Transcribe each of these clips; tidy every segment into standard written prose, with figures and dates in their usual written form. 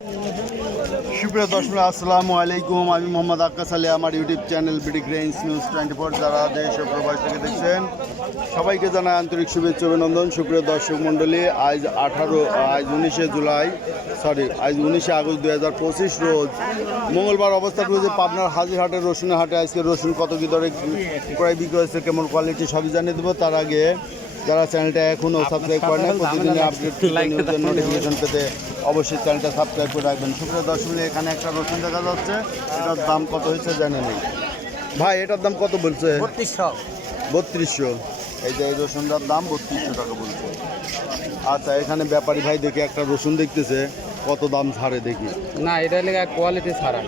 সুপ্রিয় দর্শক আসসালামু আলাইকুম। আমি মোহাম্মদ আক্কাস আলী। আমার YouTube channel BD grains news 24 যারা দেশ ও প্রবাস থেকে দেখছেন সবাইকে জানাই আন্তরিক শুভেচ্ছা অভিনন্দন। সুপ্রিয় দর্শক মণ্ডলী, আজ 19 জুলাই আজ 19 আগস্ট 2025 রোজ মঙ্গলবার অবস্থা রয়েছে পাবনার হাজিরহাটের রসুনের হাটে। আজকে রসুন কত কী দরে ক্রয় বিক্রি হয়েছে, কেমন কোয়ালিটি সবই জানিয়ে দেবো। তার আগে যারা চ্যানেলটা এখনও সাবস্ক্রাইব করে না, প্রতিদিনের আপডেট নিউজের নোটিফিকেশন পেতে অবশ্যই চ্যানেলটা সাবস্ক্রাইব করে রাখবেন। সুপ্রিয় দর্শক, এখানে একটা রসুন দেখা যাচ্ছে, এটার দাম কত হয়েছে জানেন ভাই? এটার দাম কত বলছে? 3200। এই যে এই রসুনটার দাম 3200 টাকা বলছে। আচ্ছা, এখানে ব্যাপারী ভাই দেখে একটা রসুন দেখতেছে, কত দাম ছাড়ে দেখি। না, এটা লেগে কোয়ালিটি খারাপ।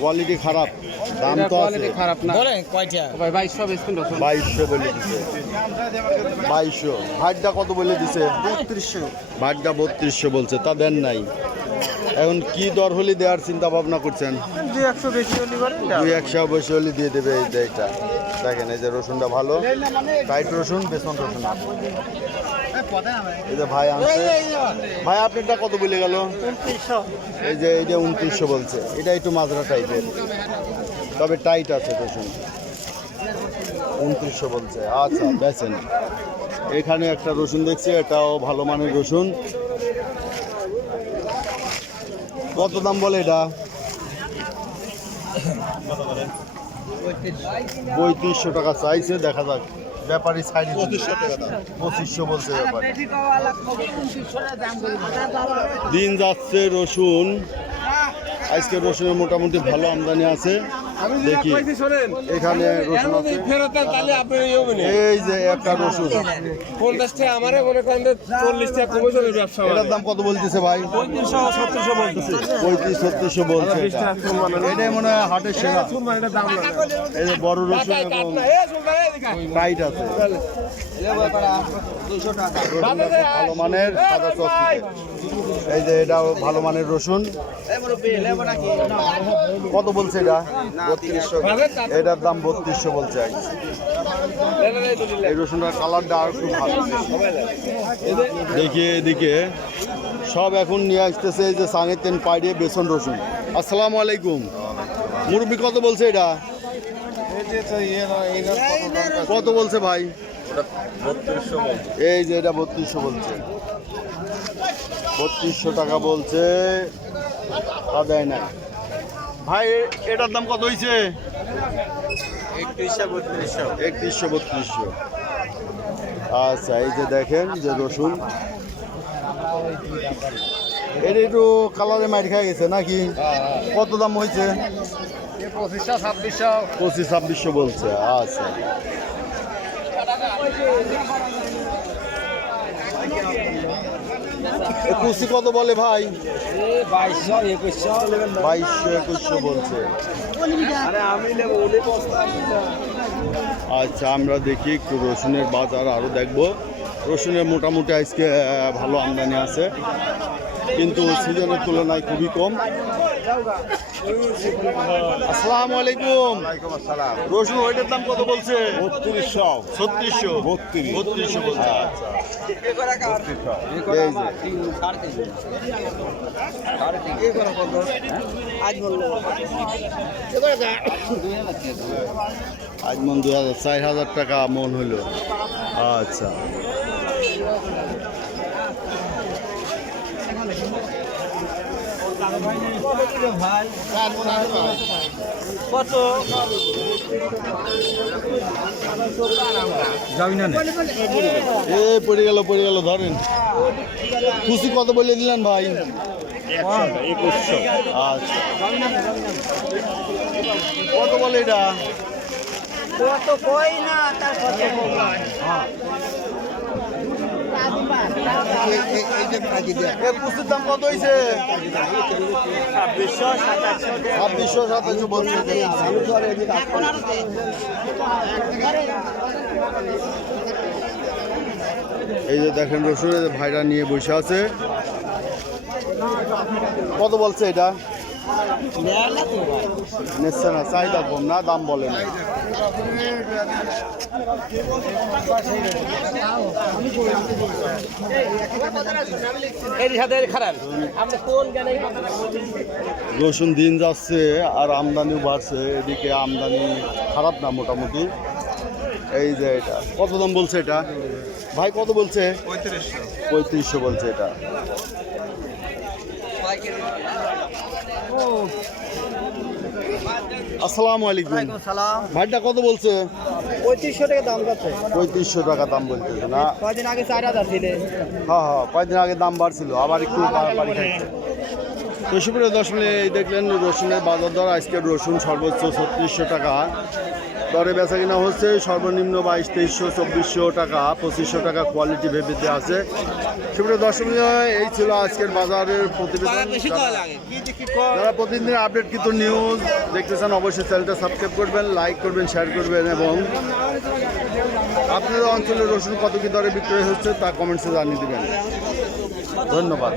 কোয়ালিটি খারাপ, দাম তো কোয়ালিটি খারাপ না। বলেন কয়টা? ভাই 2200 বেচবেন রসুন? 2200 বলে দিছে। 2200। ভাটটা কত বলে দিছে? 3200। ভাটটা 3200 বলছে, তা দেন নাই। এখন কি দর হলে দেওয়ার চিন্তা ভাবনা করছেন? 200 বেশি হলে করে 200 বেশি হলে দিয়ে দেবে। এই যে এটা দেখেন, এই যে রসুনটা ভালো টাইট রসুন, বেসন রসুন। এই যে ভাই আনছে, ভাই আপনারটা কত বলে গেল? 2900। এই যে 2900 বলছে। এটা একটু মাজরা টাইপের, তবে টাইট আছে রসুন। 2900 বলছে। আচ্ছা, বেছেন। এখানে একটা রসুন দেখছি, এটাও ভালো মানের রসুন। কত দাম বলে এটা? 3500 টাকা চাইছে, দেখা যাক। ব্যাপারী সাইড 2500 বলছে ব্যাপারী। দিন যাচ্ছে রসুন, আজকে রসুনের মোটামুটি ভালো আমদানি আছে। দেখি এখানে রসুন আছে। এই যে একটা রসুন, এটার দাম কত বলতেছে ভাই? 3500 বলছে। এটাই মনে হয় হাটের সেরা। এই যে বড় রসুন এবং টাইট আছে, ভালো মানের সাদা চকচকে। এই যে এটাও ভালো মানের রসুন। কত বলছে এটা? 3200। এটার দাম 3200 বলছে। এই রসুনটার কালারটা আর খুব ভালো। দেখি এদিকে সব এখন নিয়ে আসতেছে, এই যে সাঙের তেন পাইড়ে বেসন রসুন। আসসালামু আলাইকুম। মুরব্বি কত বলছে এটা? কত বলছে ভাই? 3200 বলছে। এই যে এটা 3200 বলছে। 3200 টাকা বলছে, তা দেয় না ভাই। এটার দাম কত হয়েছে? 3100 3200। আচ্ছা, এই যে দেখেন যে রসুন, এটা একটু কালারে মাইর খেয়ে গেছে নাকি? কত দাম হয়েছে? 2500 বলছে। আচ্ছা, কুচি কত বলে ভাই? 2200 বলছে। আচ্ছা, আমরা দেখি একটু রসুনের বাজার আরও দেখব। রসুনের মোটামুটি আজকে ভালো আমদানি আছে, কিন্তু সিজনের তুলনায় খুবই কম। আসসালামু আলাইকুম। রসুন ওইটার দাম কত বলছে? 3600 বলছে। আচ্ছা, আজ মন 4000 টাকা মন হলো। আচ্ছা, কত? এ পড়ে গেল ধরেন। খুশি কত বলে দিলেন ভাই? 2100। আচ্ছা, কত বলে এটা? কত কই না তার কত বললাম। কুচির দাম কত হয়েছে? 2600 2700 বলছে। এই যে দেখেন রসুনের ভাইরা নিয়ে বসে আছে। কত বলছে এটা? নিচ্ছে না, চাহিদা কম না, দাম বলে না। রসুন দিন যাচ্ছে আর আমদানিও বাড়ছে, এদিকে আমদানি খারাপ না মোটামুটি। এই যে এটা কত দাম বলছে এটা ভাই, কত বলছে? 3500 বলছে এটা। আসসালামু আলাইকুম। সালাম। ভাইটা কত বলছে? 3500 টাকা দাম যাচ্ছে। 3500 টাকা দাম বলতেছে না? কয়দিন আগে 4000 ছিলে। হ্যাঁ, কয়েকদিন আগে দাম বাড়ছিল, আবার একটু বাড়ি খাচ্ছে। তো সুপ্রিয় দর্শক, এই দেখলেন রসুনের বাজার দর। আজকের রসুন সর্বোচ্চ 3600 টাকা দরে বেচা কিনা হচ্ছে, সর্বনিম্ন 2200, 2400 টাকা, 2500 টাকা কোয়ালিটি ভেবেতে আছে। সুপ্রিয় দর্শক, এই ছিল আজকের বাজারের প্রতিবেদন। যারা প্রতিদিন আপডেট কিন্তু নিউজ দেখতে চান অবশ্যই চ্যানেলটা সাবস্ক্রাইব করবেন, লাইক করবেন, শেয়ার করবেন এবং আপনাদের অঞ্চলে রসুন কত কি দরে বিক্রয় হচ্ছে তা কমেন্টসে জানিয়ে দেবেন। ধন্যবাদ।